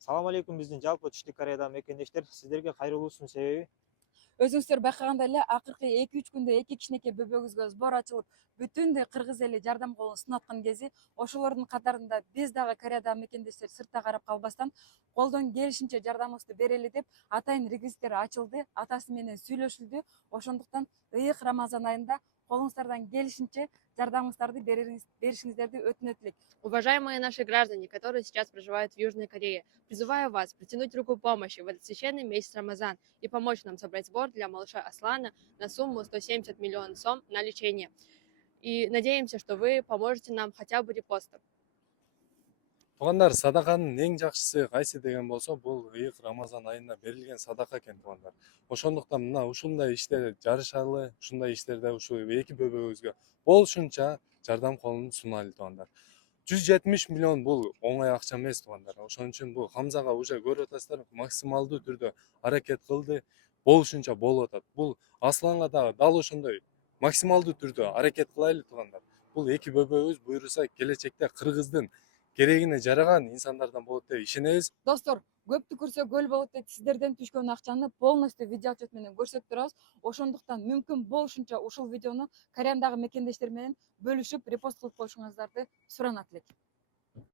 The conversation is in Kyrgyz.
Салам алейкум, биздин жалпы Түштүк Кореядагы мекендештер. Сиздерге кайрылуусунун себеби Өзүңүздөр байкагандай эле акыркы 2-3 күндө эки кичинекей бөбөгүбүзгө сбор ачылып, бүтүндөй кыргыз эли жардам колун сунуп аткан кези, ошолордун катарында биз дагы Кореядагы мекендештер сыртта карап калбастан, колдон келишинче жардамыбызды берели деп атайын регистр ачылды, атасы менен сүйлөшүлдү. Ошондуктан ыйык Рамазан айында колуңуздардан келишинче жардамыңыздарды беришиңиздерди өтүнөт элек. Уважаемые наши граждане, которые сейчас проживают в Южной Корее, призываю вас протянуть руку помощи в этот священный месяц Рамазан и помочь нам собрать сбор для малыша Аслана на сумму 170 миллионов сом на лечение. И надеемся, что вы поможете нам хотя бы репостом. Туугандар, садаканын эң жакшысы кайсы деген болсо, бул ыйык Рамазан айында берилген садака экен, туугандар. Ошондуктан мына ушундай иштерде жарышалы, ушундай иштерде ушул эки бөбөгүбүзгө болушунча жардам колун сунайлы, туугандар. 170 миллион бул оңой акча эмес, туугандар. Ошон үчүн бул Хамзага уже көрүп атасыздар, максималдуу түрдө аракет кылды, болушунча болуп атат. Бул Асланга дагы дал ошондой максималдуу түрдө аракет кылайлы, туугандар. Бул эки бөбөгүбүз буюрса келечекте Кыргыздын керегине жараган инсандардан болот деп ишенебиз. Достор, көптү көрсө көл болот деп сиздерден түшкөн акчаны полностью видео отчет менен көрсөтүп турабыз. Ошондуктан мүмкүн болушунча ушул видеону Кореяндагы мекендештер менен бөлүшүп, репост кылып коюшуңуздарды суранат элек.